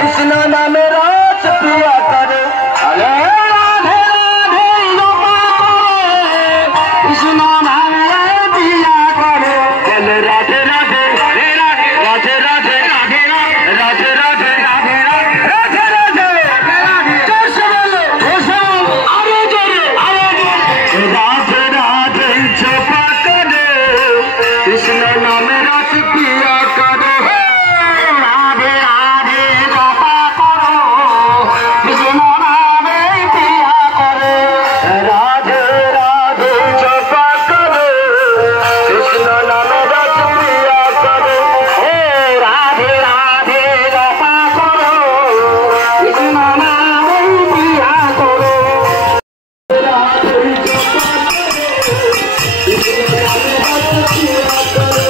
कृष्ण नाम रस पिया करे अरे राधे राधे जपा करे कृष्ण नाम पिया करे चल राधे राधे राधे राधे राधे राधे राधे राधे राधे राधे कृष्ण बोलो अरे जोरे राधे राधे जपा करे कृष्ण नाम रस पिया करे राधे राधे जपा करो कृष्ण नाम पिया करे राधे राधे जपा करो कृष्ण नाम रस पिया करे हे राधे राधे जपा करो कृष्ण नाम पिया करो राधे जपा करो कृष्ण नाम रस पिया करे